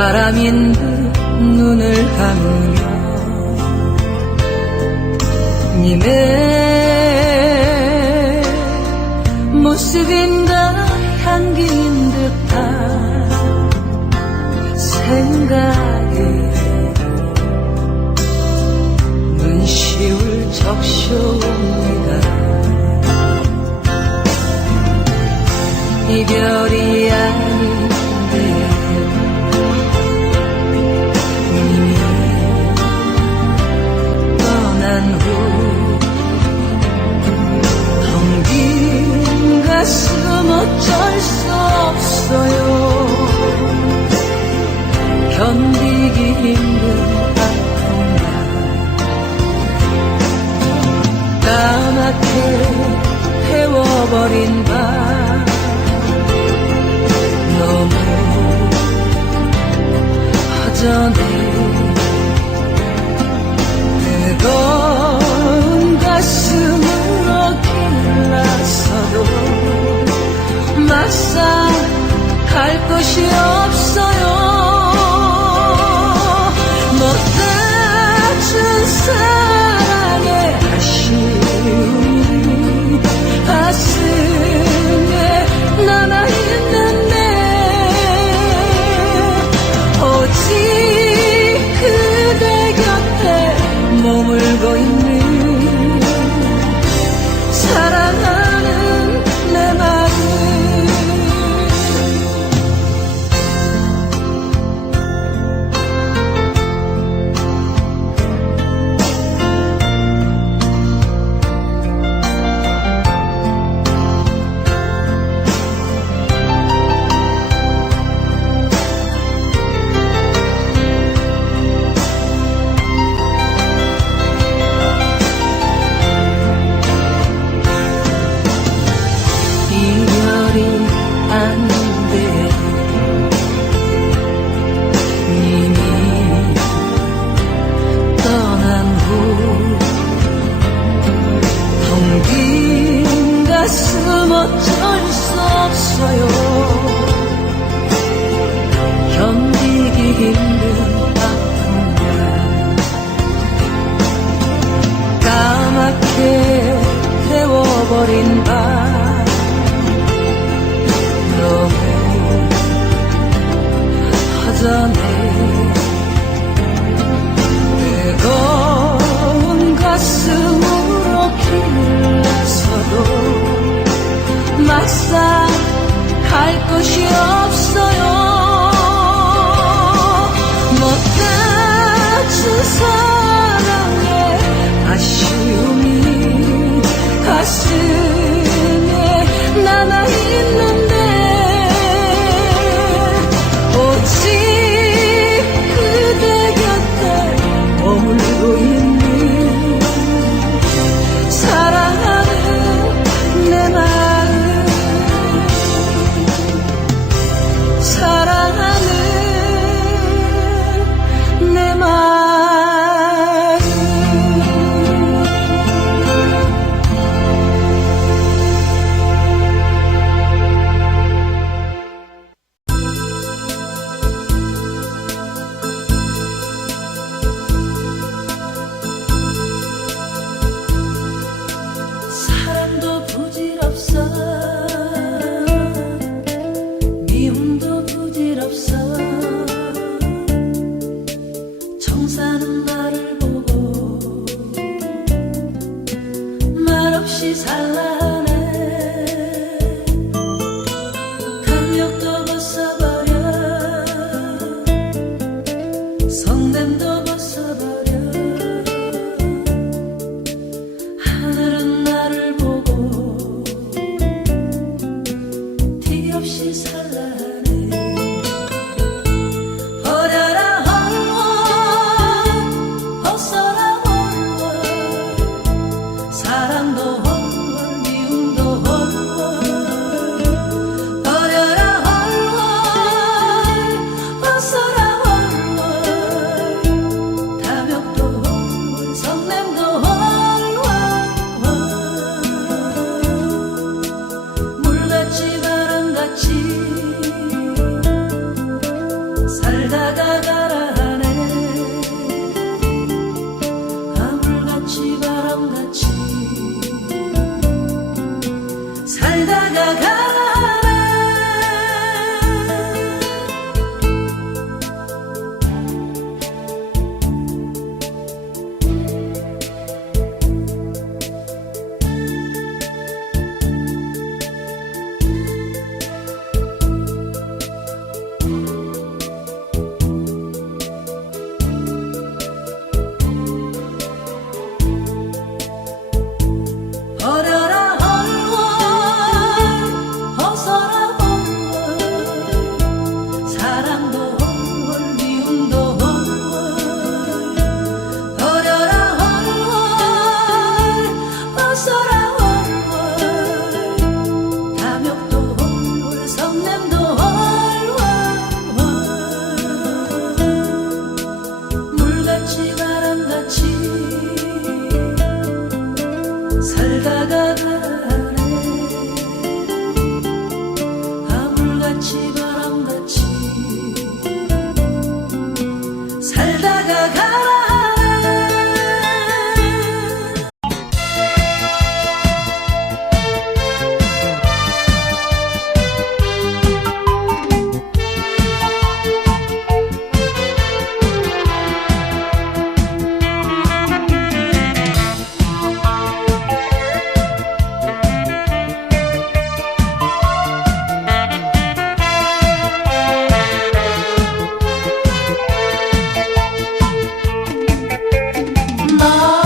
바람인 듯 눈을 감으며 님의 모습인가 향기인 듯한 생각에 눈시울 적셔옵니다. 이별 koşuyor Mama.